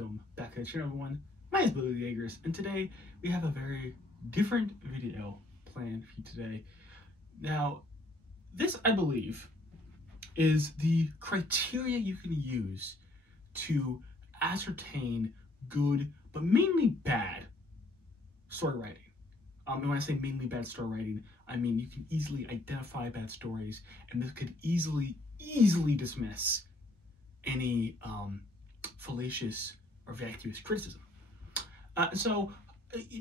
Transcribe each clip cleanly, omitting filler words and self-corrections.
welcome back to the channel, everyone. My name is Beluga, and today we have a very different video planned for you today. Now, this, I believe, is the criteria you can use to ascertain good, but mainly bad story writing. And when I say mainly bad story writing, I mean you can easily identify bad stories, and this could easily dismiss any fallacious or vacuous criticism. So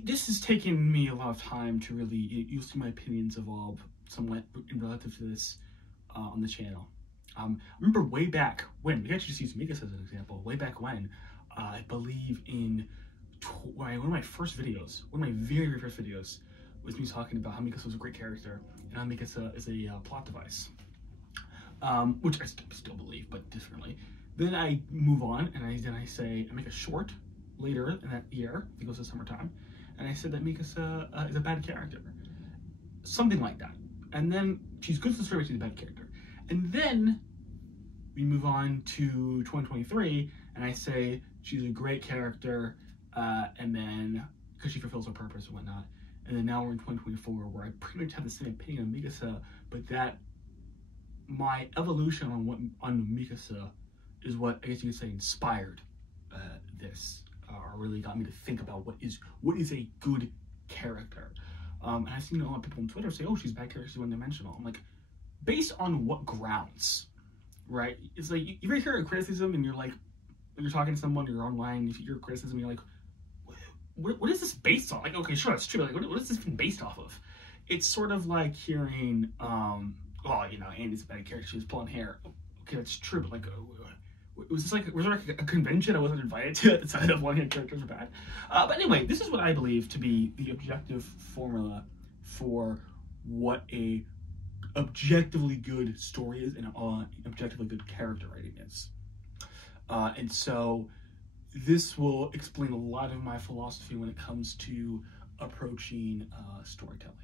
this has taken me a lot of time to really, you'll see my opinions evolve somewhat in relative to this on the channel. I remember way back when, we actually just use Mikasa as an example, way back when, I believe in one of my first videos, one of my very first videos, was me talking about how Mikasa was a great character and how Mikasa is a plot device. Which I still believe, but differently. Then I move on, and I make a short later in that year, it goes to summertime, and I said that Mikasa is a bad character. Something like that. And then she's good for the story, but she's a bad character. And then we move on to 2023, and I say she's a great character, and then, because she fulfills her purpose and whatnot. And then now we're in 2024, where I pretty much have the same opinion on Mikasa, but that my evolution on Mikasa is what, I guess you could say, inspired this, or really got me to think about what is a good character. And I've seen a lot of people on Twitter say, oh, she's a bad character, she's one-dimensional. I'm like, based on what grounds, right? It's like, you ever hear a criticism and you're like, when you're talking to someone, you're online, if you hear a criticism, you're like, what is this based on? Like, okay, sure, that's true. Like, what is this been based off of? It's sort of like hearing, oh, you know, Andy's a bad character, she was pulling hair. Okay, that's true, but like, was there like a convention I wasn't invited to at the time of one characters are bad? But anyway, this is what I believe to be the objective formula for what a objectively good story is and an objectively good character writing is. And so this will explain a lot of my philosophy when it comes to approaching storytelling.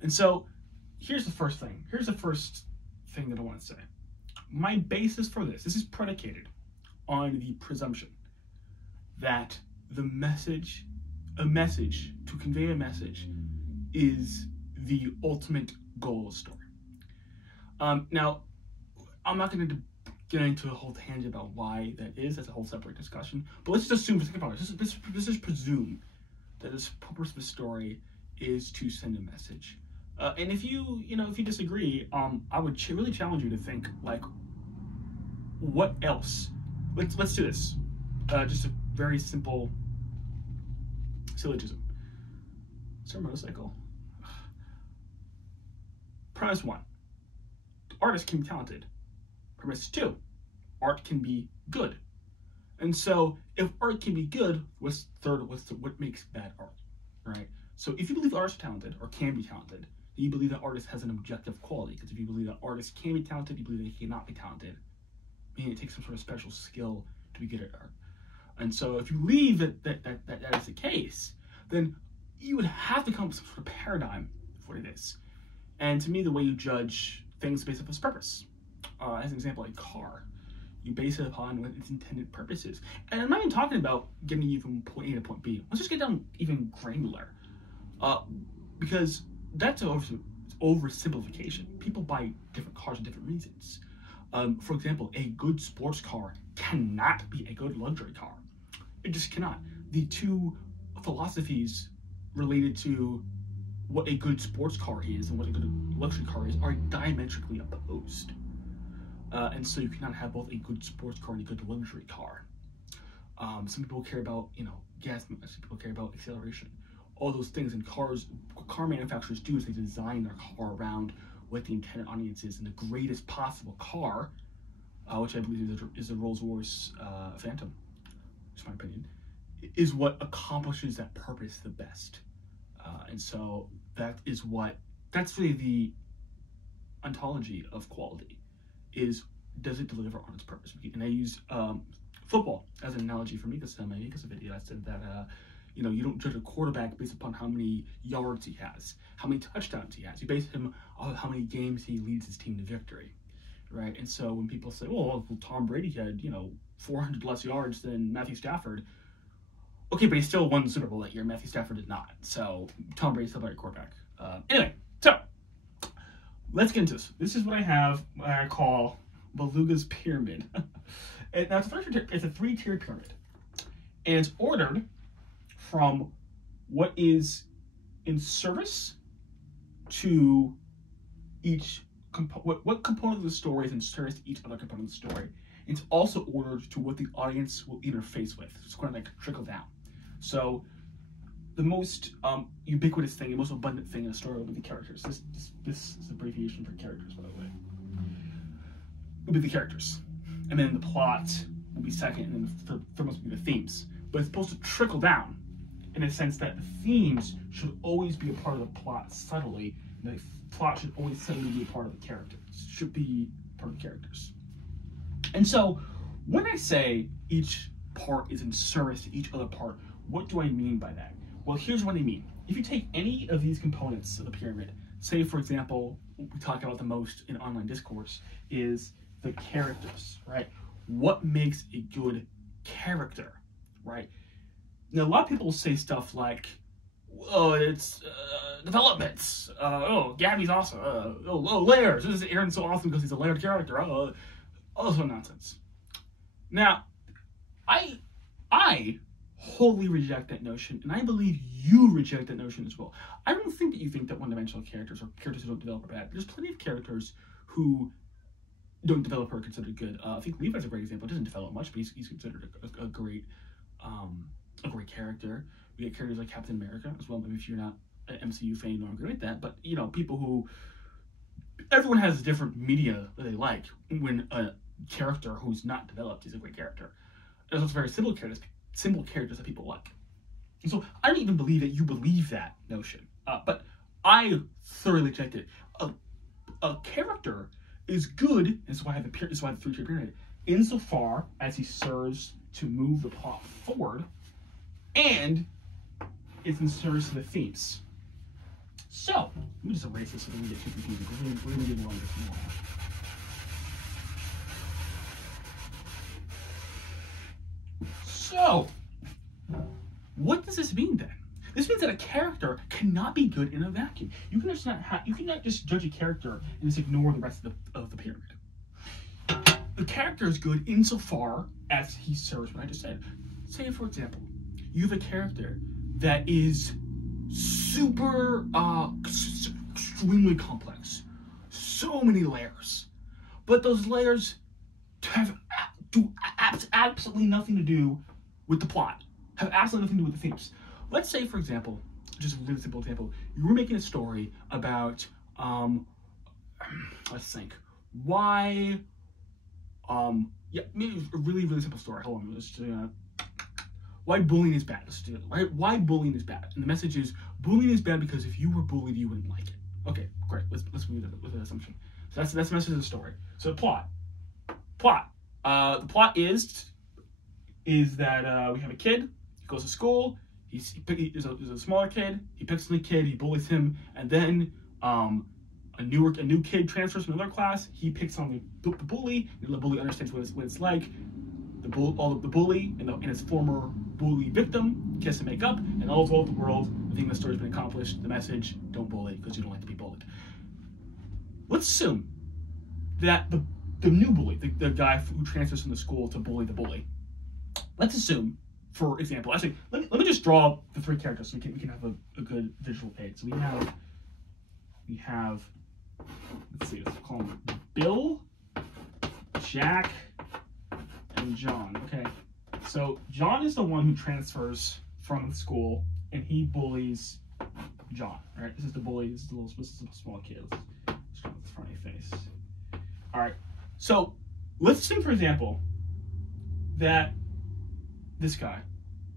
And so here's the first thing. Here's the first thing that I want to say. My basis for this is predicated on the presumption that to convey a message is the ultimate goal of story. Now, I'm not going to get into a whole tangent about why that is. That's a whole separate discussion. But let's just assume, let's just presume that the purpose of the story is to send a message. And if you disagree, I would really challenge you to think, like, what else? Let's do this. Just a very simple syllogism. Is there a motorcycle? Premise 1. The artist can be talented. Premise 2. Art can be good. And so, if art can be good, what makes bad art, right? So if you believe artists are talented, or can be talented, then you believe that artist has an objective quality. Because if you believe that artists can be talented, you believe they cannot be talented. Meaning it takes some sort of special skill to be good at art. And so if you believe that is the case, then you would have to come up with some sort of paradigm for what it is. And to me, the way you judge things is based off its purpose. As an example, a car. You base it upon what its intended purpose is. And I'm not even talking about getting you from point A to point B. Let's just get down even granular. Because that's an oversimplification. People buy different cars for different reasons. For example, a good sports car cannot be a good luxury car. It just cannot. The two philosophies related to what a good sports car is and what a good luxury car is are diametrically opposed. And so you cannot have both a good sports car and a good luxury car. Some people care about, gas mileage. Some people care about acceleration. All those things. And what car manufacturers do is they design their car around what the intended audience is. And the greatest possible car, which I believe is the Rolls-Royce Phantom, just my opinion, is what accomplishes that purpose the best. And so that's really the ontology of quality. Does it deliver on its purpose? And I use football as an analogy for Mikasa in my Mikasa video. I said that you don't judge a quarterback based upon how many yards he has, how many touchdowns he has. You base him on how many games he leads his team to victory. right? And so when people say, well, Tom Brady had, 400 less yards than Matthew Stafford. Okay, but he still won the Super Bowl that year. Matthew Stafford did not. So Tom Brady's still a better quarterback. Anyway, so let's get into this. This is what I have, what I call Beluga's pyramid. And now it's a three-tiered pyramid. And it's ordered from what is in service to each what component of the story is in service to each other component of the story. It's also ordered to what the audience will interface with. It's kind of like trickle down. So the most ubiquitous thing, the most abundant thing in a story will be the characters. This is abbreviation for characters, by the way. Will be the characters. And then the plot will be second, and then the third must be the themes. But it's supposed to trickle down in a sense that the themes should always be a part of the plot subtly, and the plot should always subtly be a part of the characters. It should be part of the characters. And so when I say each part is in service to each other part, what do I mean by that? Well, here's what I mean. If you take any of these components of the pyramid, say, for example, what we talk about the most in online discourse is the characters, right? What makes a good character, right? Now, a lot of people say stuff like, oh, it's developments. Gabby's awesome. Layers. This is Aaron so awesome because he's a layered character. All this nonsense. Now, I wholly reject that notion, and I believe you reject that notion as well. I don't think that you think that one-dimensional characters or characters who don't develop are bad. There's plenty of characters who don't develop or are considered good. I think Levi's a great example. He doesn't develop much, but he's considered a great character. We get characters like Captain America as well. Maybe if you're not an MCU fan, you don't agree with that. But people who everyone has different media that they like. When a character who's not developed is a great character, and it's very simple characters that people like. And so I don't even believe that you believe that notion, but I thoroughly reject it. A character is good, and so I have the three-tier pyramid, insofar as he serves to move the plot forward, and it's in service to the themes. So let me just erase this so we don't get too confused. We're going to get along this more. So, what does this mean then? This means that a character cannot be good in a vacuum. You cannot just judge a character and just ignore the rest of the pyramid. The character is good insofar as he serves what I just said. Say, for example, you have a character that is super, extremely complex. So many layers. But those layers do absolutely nothing to do with the plot. Have absolutely nothing to do with the themes. Let's say, for example, just a really simple example, you were making a story about, let's think, why, maybe a really, really simple story. Hold on, let's why bullying is bad. Let's do it. Right? Why bullying is bad. And the message is, bullying is bad because if you were bullied, you wouldn't like it. Okay, great. Let's move with that assumption. So that's the message of the story. So the plot. The plot is that we have a kid. He goes to school. He's a smaller kid. He picks on the kid. He bullies him, and then a new kid transfers from another class. He picks on the bully, and the bully understands what it's like. The bully and his former bully victim kiss and make up, and all over the world, the thing the story's been accomplished. The message: don't bully because you don't like to be bullied. Let's assume that the new bully, the guy who transfers from the school to bully the bully. Let's assume, for example, actually, let me just draw the three characters so we can have a good visual aid. So we have, let's see, let's call them Bill, Jack, and John. Okay, so John is the one who transfers from the school, and he bullies John. All right, this is the bully. This is a small kid. Let's draw the funny face. All right, so let's assume, for example, that this guy,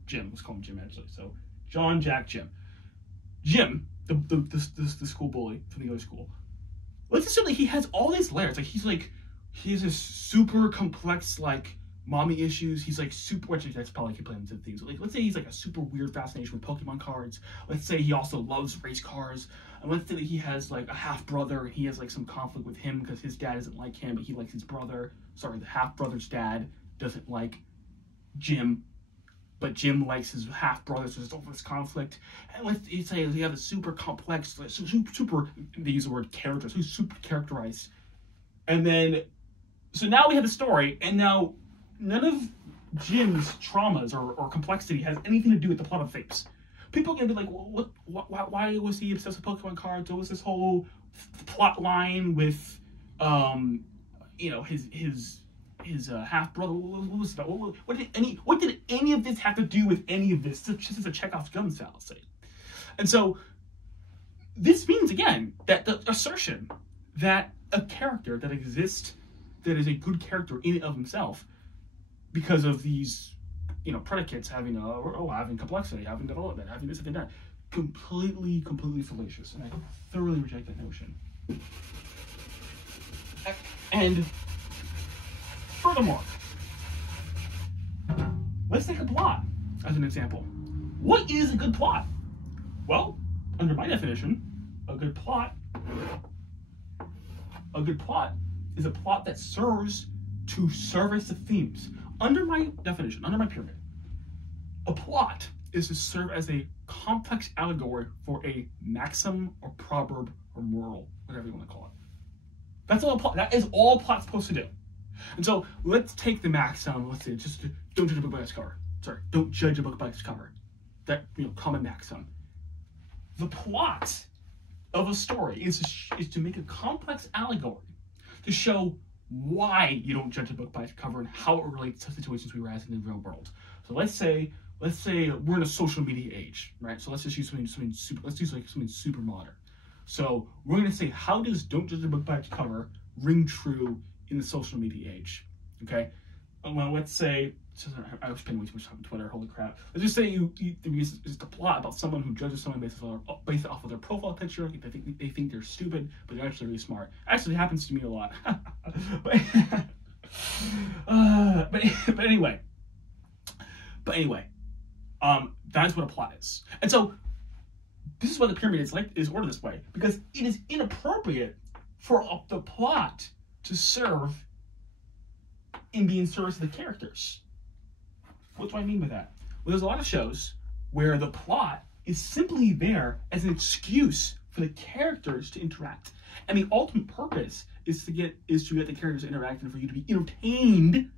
Jim, let's call him Jim actually. So John, Jack, Jim. Jim, the school bully from the other school. Let's assume that he has all these layers. He has this super complex mommy issues. He's like super, which that's probably could play into things. Like, let's say he's like a super weird fascination with Pokemon cards. Let's say he also loves race cars. And let's say that he has like a half brother. He has like some conflict with him because his dad doesn't like him, but he likes his brother. Sorry, the half brother's dad doesn't like Jim, but Jim likes his half brother, so there's all this conflict. And let's say you have a super complex, super, they use the word characters, who's super characterized. And then, so now we have a story, and now none of Jim's traumas or complexity has anything to do with the plot of Thieves. People are gonna be like, well, why was he obsessed with Pokemon cards? What was this whole plot line with, you know, his half brother? What was that? What did any of this have to do with any of this? It's just as a Chekhov's gun fallacy. And so this means again that the assertion that a character that exists, that is a good character in and of himself, because of these, you know, predicates having having complexity, having development, having this and that, completely fallacious, and I thoroughly reject that notion. And furthermore, let's take a plot as an example. What is a good plot? Well, under my definition, a good plot is a plot that serves to service the themes. Under my definition, under my pyramid, a plot is to serve as a complex allegory for a maxim or proverb or moral, whatever you want to call it. That's all a plot. That is all a plot's supposed to do. And so let's take the maxim. Let's say just don't judge a book by its cover. Sorry, don't judge a book by its cover. That, you know, common maxim. The plot of a story is to make a complex allegory to show why you don't judge a book by its cover and how it relates to situations we were in the real world. So let's say we're in a social media age, right? So let's just use something super modern. So we're going to say, how does don't judge a book by its cover ring true in the social media age? Okay. Well, let's say, I was spending way too much time on Twitter. Holy crap! Let's just say it's a plot about someone who judges someone based off of their profile picture. They think they're stupid, but they're actually really smart. Actually, happens to me a lot. but anyway, that's what a plot is. And so this is why the pyramid is ordered this way, because it is inappropriate for the plot to serve in being service to the characters. What do I mean by that? Well, there's a lot of shows where the plot is simply there as an excuse for the characters to interact, and the ultimate purpose is to get the characters to interact and for you to be entertained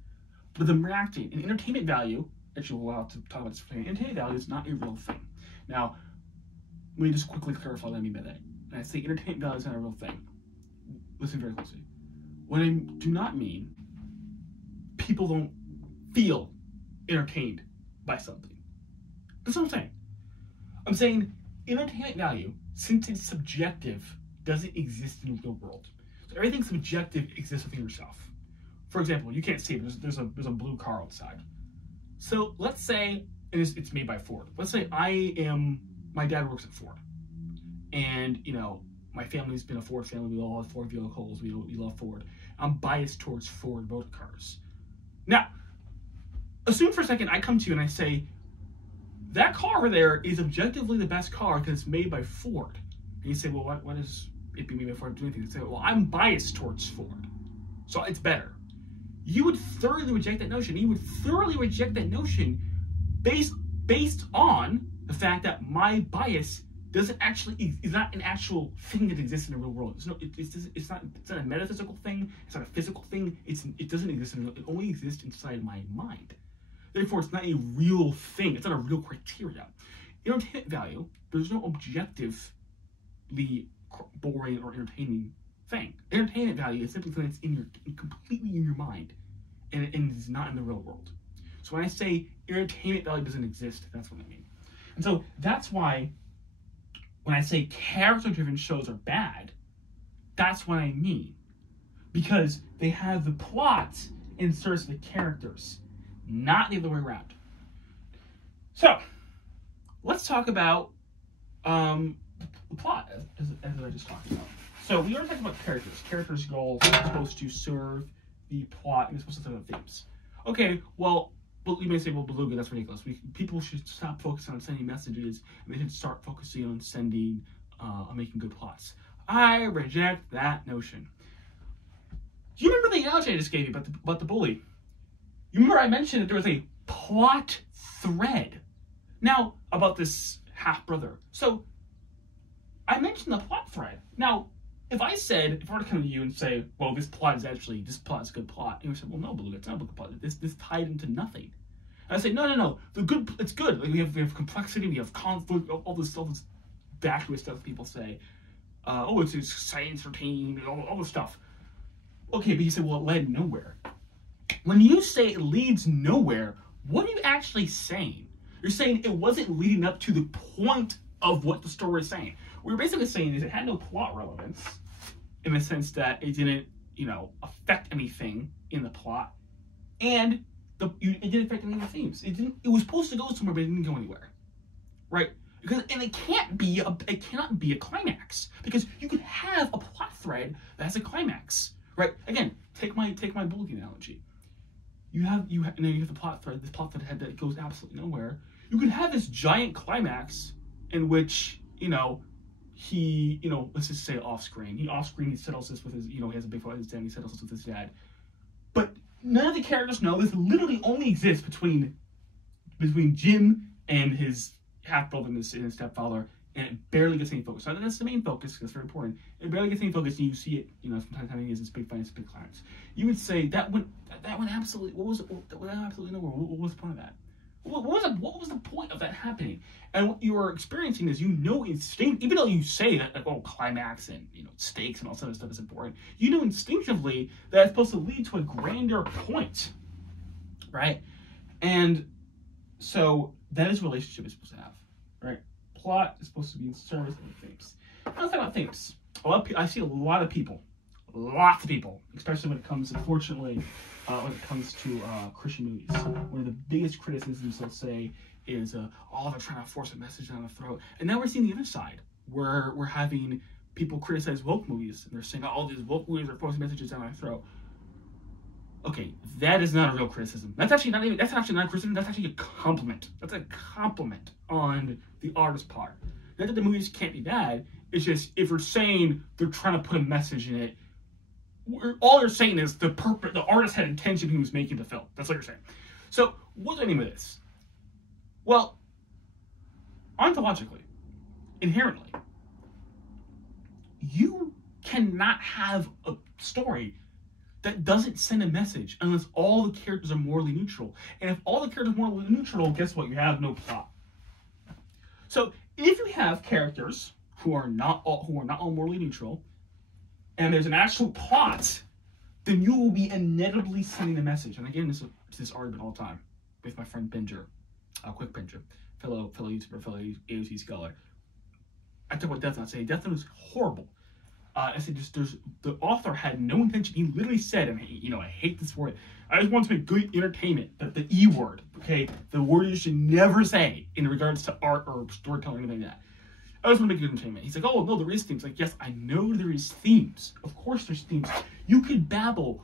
with them reacting. And entertainment value, actually we'll have to talk about this. Entertainment value is not a real thing. Now, let me just quickly clarify what I mean by that. When I say entertainment value is not a real thing, listen very closely. What I do not mean people don't feel entertained by something. That's what I'm saying. I'm saying entertainment value, since it's subjective, doesn't exist in the real world. So everything subjective exists within yourself. For example, you can't see it, there's a blue car outside. So let's say, and it's made by Ford. Let's say my dad works at Ford. And, you know, my family's been a Ford family. We all have Ford vehicles. We love Ford. I'm biased towards Ford motor cars. Now, assume for a second I come to you and I say, that car over there is objectively the best car because it's made by Ford. And you say, well, what is it being made by Ford doing anything? You say, well, I'm biased towards Ford, so it's better. You would thoroughly reject that notion. You would thoroughly reject that notion based on the fact that my bias is not an actual thing that exists in the real world. It's not a metaphysical thing. It's not a physical thing. It doesn't exist in the real. It only exists inside my mind. Therefore, it's not a real thing. It's not a real criteria. Entertainment value, there's no objectively boring or entertaining thing. Entertainment value is simply something that's completely in your mind, and is not in the real world. So when I say entertainment value doesn't exist, that's what I mean. And so that's why when I say character-driven shows are bad, that's what I mean. Because they have the plot in service of the characters, not the other way around. So, let's talk about the plot, as I just talked about. So, we already talked about characters. Characters' goals are supposed to serve the plot, and it's supposed to serve the themes. Okay, well, you may say, well, Beluga, that's ridiculous. People should stop focusing on sending messages, and they should start focusing on on making good plots. I reject that notion. Do you remember the analogy I just gave you about the bully? You remember I mentioned that there was a plot thread. Now, about this half-brother. So, I mentioned the plot thread. Now, if I were to come to you and say, well, this plot is a good plot, and you said, well, no, Beluga, it's not a good plot. This tied into nothing. And I say, no, it's good. Like, we have complexity, we have conflict, all this vacuous stuff people say. It's science routine, all this stuff. Okay, but you say, well, it led nowhere. When you say it leads nowhere, what are you actually saying? You're saying it wasn't leading up to the point of what the story is saying. What you're basically saying is it had no plot relevance in the sense that it didn't, affect anything in the plot, and it didn't affect any of the themes. It was supposed to go somewhere, but it didn't go anywhere, right? It cannot be a climax, because you could have a plot thread that has a climax, right? Again, take my Beluga analogy. You have the plot thread. This plot thread that goes absolutely nowhere. You could have this giant climax in which he let's just say off screen he settles this with his he has a big fight with his dad. He settles this with his dad, but none of the characters know this literally only exists between Jim and his half brother and his stepfather, and it barely gets any focus. Now that's the main focus, because that's very important. It barely gets any focus, and you see it, sometimes having this big fight, this big climax. You would say that went absolutely. That went absolutely nowhere. What was the point of that? What was the point of that happening? And what you are experiencing is, even though you say that, like, climax and stakes and all that stuff is important, you know instinctively that it's supposed to lead to a grander point, right? And so that is a relationship it's supposed to have, right? Plot is supposed to be in service of the themes. Now let's talk about themes. I see lots of people, especially when it comes, unfortunately, when it comes to Christian movies. One of the biggest criticisms they'll say is, they're trying to force a message down the throat. And now we're seeing the other side, where we're having people criticize woke movies, and they're saying, these woke movies are forcing messages down our throat. Okay, that is not a real criticism. That's actually not a criticism. That's actually a compliment. That's a compliment on the artist's part. Not that the movies can't be bad. It's just, if you're saying they're trying to put a message in it, all you're saying is the artist had intention when he was making the film. That's what you're saying. So, what do I mean by this? Well, ontologically, inherently, you cannot have a story that doesn't send a message unless all the characters are morally neutral. And if all the characters are morally neutral, guess what? You have no plot. So, if you have characters who are not all morally neutral, and there's an actual plot, then you will be inevitably sending a message. And again, this argument all the time with my friend Binger, Quick Binger, fellow YouTuber, fellow AOC scholar. I talk about Death Note. I say Death Note is horrible. I said the author had no intention. He literally said, and I hate this word, I just want to make good entertainment, the E word, okay, the word you should never say in regards to art or storytelling or anything like that. I just want to make good entertainment. He's like, oh, no, there is themes. Like, yes, I know there is themes. Of course there's themes. You could babble,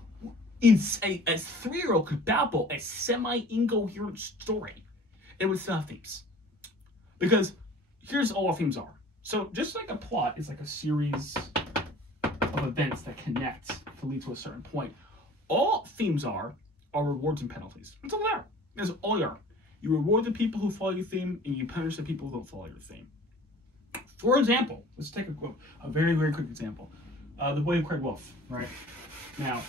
a 3-year-old could babble a semi-incoherent story. It would still have themes. Because here's all themes are. So just like a plot is like a series of events that connect to lead to a certain point, all themes are rewards and penalties. That's all they are. That's all they are. You reward the people who follow your theme, and you punish the people who don't follow your theme. For example, let's take a very, very quick example. The Boy Who Cried Wolf, right? Now,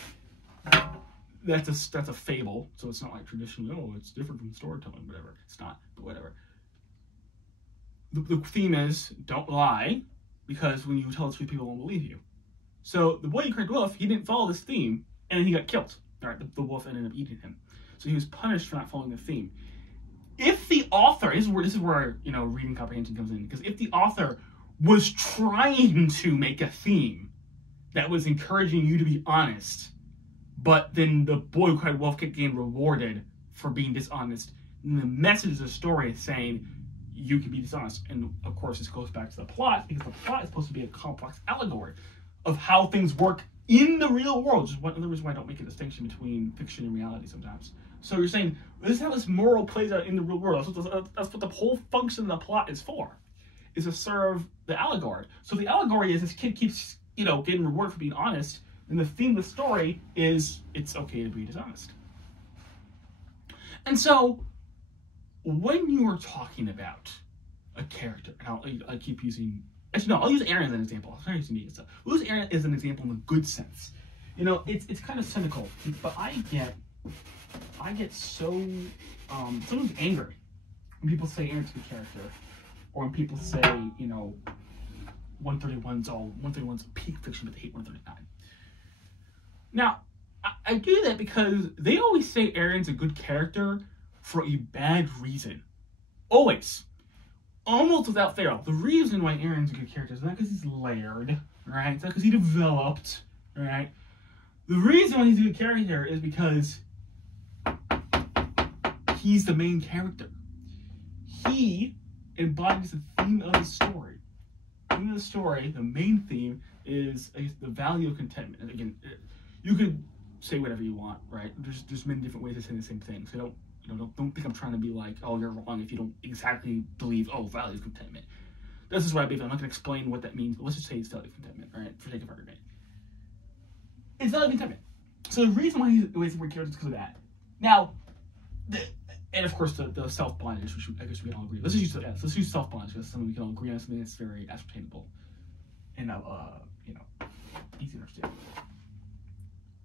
that's a fable, so it's not like traditionally, it's different from storytelling, whatever. It's not, but whatever. The theme is, don't lie, because when you tell the truth, people won't believe you. So, the Boy Who Cried Wolf, he didn't follow this theme, and he got killed. All right, the wolf ended up eating him. So he was punished for not following the theme. If the author, this is where reading comprehension comes in, because if the author was trying to make a theme that was encouraging you to be honest, but then the Boy Who Cried Wolf kept getting rewarded for being dishonest, and the message of the story is saying you can be dishonest. And of course, this goes back to the plot, because the plot is supposed to be a complex allegory of how things work in the real world, which is one of the reasons why I don't make a distinction between fiction and reality sometimes. So you're saying, this is how this moral plays out in the real world. That's what the whole function of the plot is for, is to serve the allegory. So the allegory is this kid keeps, getting rewarded for being honest, and the theme of the story is it's okay to be dishonest. And so, when you are talking about a character, and I keep using, actually no, I'll use Aaron as an example. I'm sorry using me. We'll use Aaron as an example in a good sense. It's kind of cynical, but I get so sometimes angry when people say Aaron's a good character, or when people say, 131's peak fiction, but they hate 139. Now, I do that because they always say Aaron's a good character for a bad reason. Always. Almost without fail. The reason why Aaron's a good character is not because he's layered, right? It's not because he developed, right? The reason why he's a good character is because he's the main character. He embodies the theme of the story. The theme of the story, the main theme, is the value of contentment. And again, you could say whatever you want, right? There's many different ways to say the same thing. So don't think I'm trying to be like, oh, you're wrong if you don't exactly believe, value of contentment. This is what I believe. I'm not going to explain what that means, but let's just say it's value of contentment, right? For sake of argument. It's value of contentment. So the reason why he's the way he's a weird character is because of that. Now, and of course the self-bondage, which I guess we can all agree. Let's use self-bondage because something we can all agree on, something that's very ascertainable and easy to understand,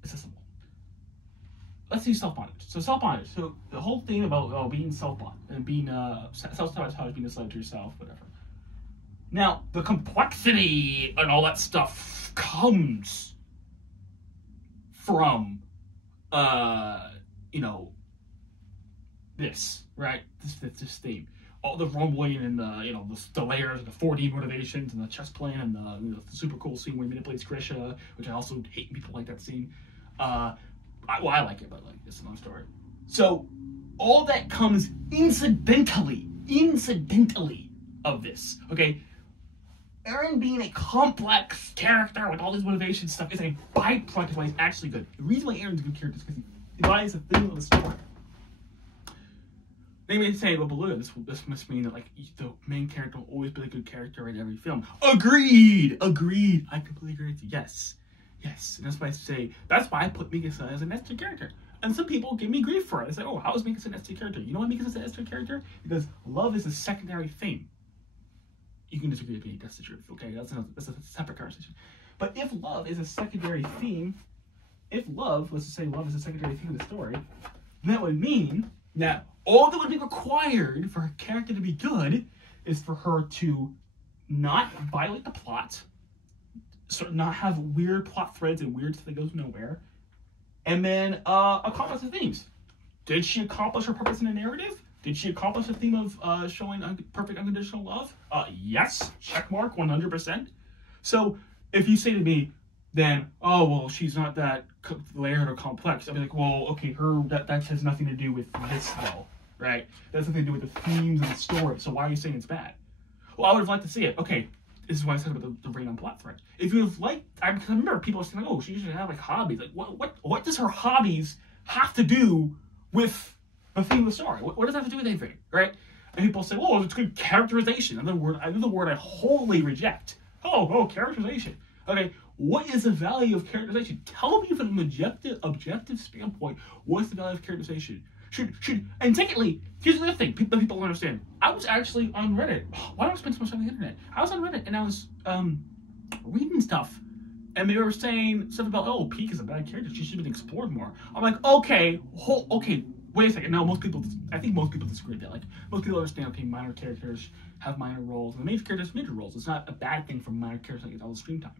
accessible. Let's use self-bondage. So self-bondage. So the whole thing about being self-bonded and being self-sabotage, being a slave to yourself, whatever. Now the complexity and all that stuff comes from this, right? This theme. All the rumbling and the layers and the 4D motivations and the chess plan and the super cool scene where he manipulates Grisha, which I also hate people like that scene. I like it, but it's a long story. So all that comes incidentally of this, okay? Aaron being a complex character with all these motivation stuff is a byproduct of why he's actually good. The reason why Aaron's a good character is because he embodies the theme of the story. They may say, well, Beluga, this must mean that the main character will always be a good character in every film. Agreed. I completely agree with you. Yes. And that's why I say I put Mikasa as an S-tier character. And some people give me grief for it. They say, oh, how is Mikasa an S-tier character? You know why Mikasa is an S-tier character? Because love is a secondary theme. You can disagree with me. That's the truth. Okay, that's a separate conversation. But if love is a secondary theme, let's just say love is a secondary theme of the story, then that would mean that all that would be required for her character to be good is for her to not violate the plot, not have weird plot threads and weird stuff that goes nowhere, and then accomplish the themes. Did she accomplish her purpose in the narrative? Did she accomplish the theme of showing perfect unconditional love? Yes, checkmark, 100%. So if you say to me, then, oh, well, she's not that layered or complex, I'll be like, well, okay, that has nothing to do with this, though, right? That has nothing to do with the themes of the story, so why are you saying it's bad? Well, I would have liked to see it. Okay, this is why I said about the brain on plot thread. If you have I remember people saying, oh, she should have, hobbies. What does her hobbies have to do with the theme of the story? What does that have to do with anything, right? And people say, well, it's good characterization. Another word I wholly reject. Oh, characterization. Okay, what is the value of characterization? Tell me from an objective standpoint, what's the value of characterization? And secondly, here's the other thing people don't understand. I was actually on Reddit. Why don't I spend so much time on the internet? I was on Reddit and I was reading stuff, and they were saying stuff about, oh, Peak is a bad character. She should have been explored more. I'm like, okay, wait a second. No, I think most people disagree with that. Most people understand, okay, minor characters have minor roles, and the main characters have major roles. It's not a bad thing for minor characters to get all the screen time.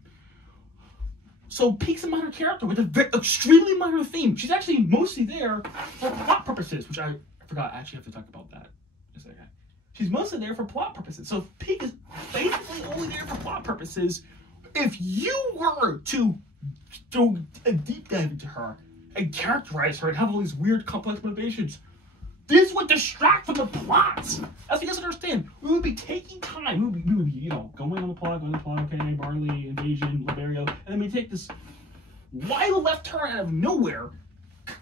So Peak's a minor character with an extremely minor theme. She's actually mostly there for plot purposes, which I forgot. I actually have to talk about that in a second. She's mostly there for plot purposes. So Peak is basically only there for plot purposes. If you were to do a deep dive into her and characterize her and have all these weird, complex motivations, this would distract from the plot. That's what you guys understand. We would be taking time. We would be going on the plot, okay, Barley, Invasion, Liberio, and then we take this wild left turn out of nowhere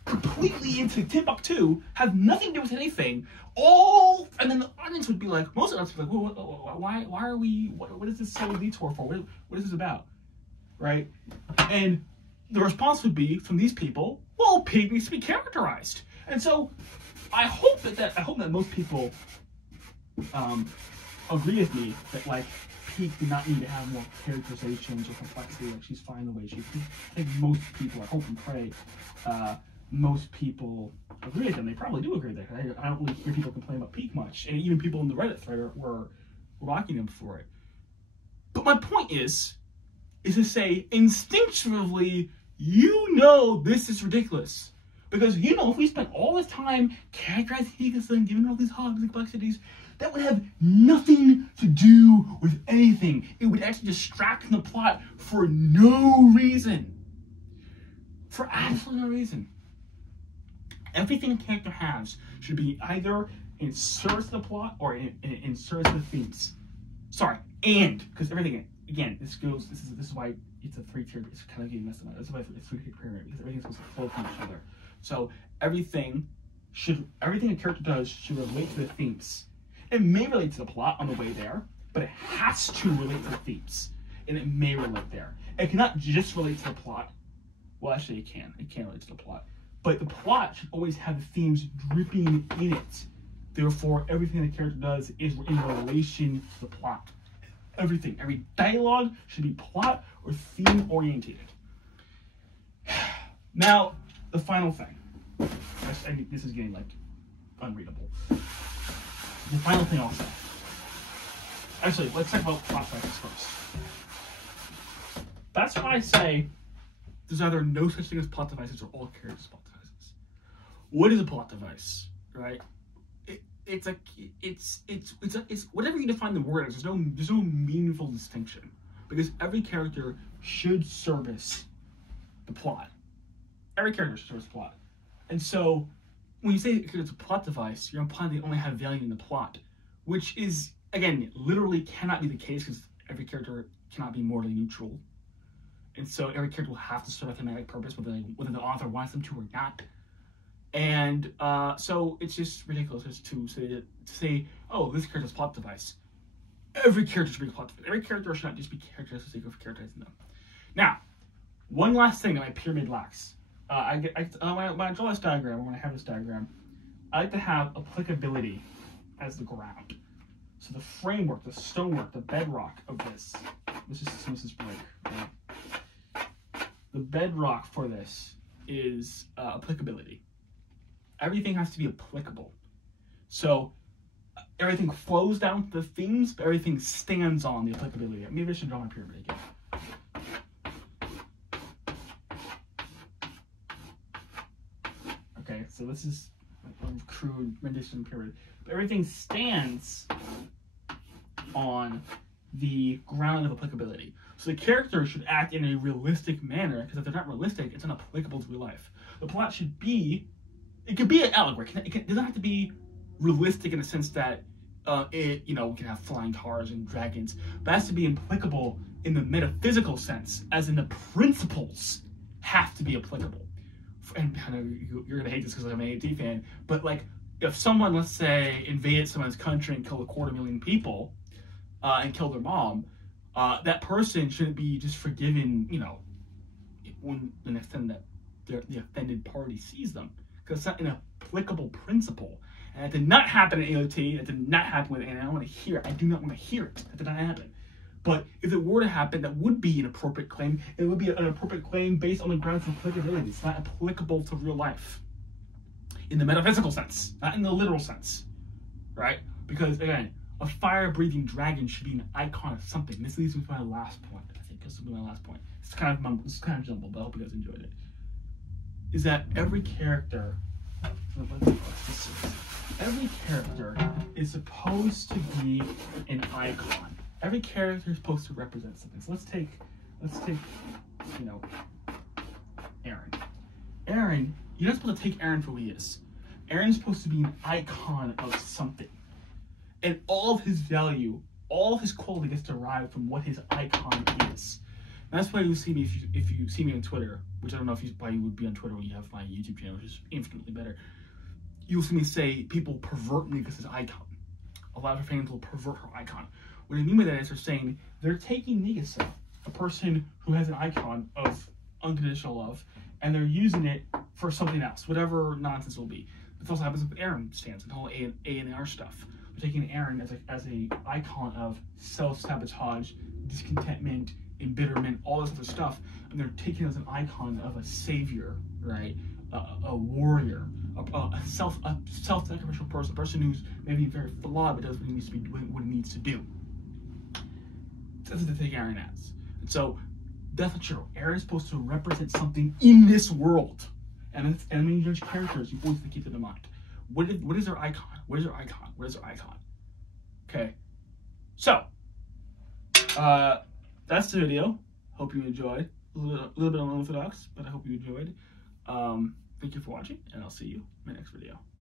completely into Timbuktu, have nothing to do with anything. And then the audience would be like, most of us would be like, well, why are we? What is this so detour for? What is this about, right? And the response would be from these people, well, Pig needs to be characterized. And so I hope that most people agree with me that like Pig did not need to have more characterizations or complexity. Like she's fine the way she is. I think most people, I hope and pray, most people agree with them. They probably do agree with that. I don't really hear people complain about Pig much, and even people in the Reddit thread were rocking them for it. But my point is to say instinctively, you know this is ridiculous. Because, you know, if we spent all this time characterizing Higas and giving all these hugs and complexities, that would have nothing to do with anything. It would actually distract from the plot for no reason. For absolutely no reason. Everything a character has should be either in service of the plot or in service of the themes. Sorry, because everything, again, this is why it's a three-tiered, it's kind of getting messed up. That's why it's a three-tiered pyramid, because everything's supposed to flow from each other. So everything a character does should relate to the themes. It may relate to the plot on the way there, but it has to relate to the themes. And it may relate there. It cannot just relate to the plot. Well, actually it can. It can relate to the plot. But the plot should always have the themes dripping in it. Therefore, everything the character does is in relation to the plot. Everything. Every dialogue should be plot or theme orientated. Now, the final thing. I mean, this is getting like unreadable. The final thing I'll say. Actually, let's talk about plot devices first. That's why I say there's either no such thing as plot devices or all characters plot devices. What is a plot device, right? It's whatever you define the word as. There's no meaningful distinction because every character should service the plot. Every character should service the plot, and so when you say it's a plot device, you're implying they only have value in the plot, which is again literally cannot be the case because every character cannot be morally neutral, and so every character will have to serve a thematic purpose whether the author wants them to or not. And so it's just ridiculous to say, oh, this character's a plot device. Every character should be a plot device. Every character should not just be characterized for the sake of characterizing them. Now, one last thing that my pyramid lacks. When I draw this diagram, or when I have this diagram, I like to have applicability as the ground. So the framework, the stonework, the bedrock of this is brick. Right? The bedrock for this is applicability. Everything has to be applicable. So everything flows down to the themes, but everything stands on the applicability. Maybe I should draw my pyramid again. Okay, so this is a crude rendition pyramid. But everything stands on the ground of applicability. So the character should act in a realistic manner, because if they're not realistic, it's unapplicable to real life. The plot should be, it could be an allegory. It doesn't have to be realistic in the sense that we can have flying cars and dragons, but it has to be applicable in the metaphysical sense, as in the principles have to be applicable. And I know you're gonna hate this because I'm an AT fan, but like if someone, let's say, invaded someone's country and killed 250,000 people and killed their mom, that person shouldn't be just forgiven, when the extent that the offended party sees them, because it's not an applicable principle. And it did not happen in AOT. It did not happen with Anna. I don't want to hear it. I do not want to hear it. That did not happen. But if it were to happen, that would be an appropriate claim. It would be an appropriate claim based on the grounds of applicability. It's not applicable to real life in the metaphysical sense, not in the literal sense, right? Because again, a fire-breathing dragon should be an icon of something. This leads me to my last point. I think this will be my last point. It's kind of jumbled, but I hope you guys enjoyed it. Is that every character is supposed to be an icon. Every character is supposed to represent something. So let's take, Aaron. Aaron, you're not supposed to take Aaron for who he is. Aaron's supposed to be an icon of something. And all of his value, all of his quality gets derived from what his icon is. That's why you see me if you see me on Twitter, which I don't know if you probably would be on Twitter when you have my YouTube channel, which is infinitely better. You'll see me say people pervert me because of this icon. A lot of her fans will pervert her icon. What I mean by that is they're saying they're taking Negasa, a person who has an icon of unconditional love, and they're using it for something else, whatever nonsense it will be. This also happens with Aaron stance and whole A&R stuff. They're taking Aaron as a icon of self-sabotage, discontentment, embitterment, all this other stuff, and they're taking it as an icon of a savior, right? A warrior, a self-sacrificial person, a person who's maybe very flawed but does what he needs to be doing, what he needs to do. That's what they take Aaron as. And so that's not true. Aaron is supposed to represent something in this world. And when you judge characters, you always have to keep them in mind. What is their icon? What is their icon? What is their icon? Okay. So, that's the video. Hope you enjoyed. A little bit unorthodox, but I hope you enjoyed. Thank you for watching, and I'll see you in my next video.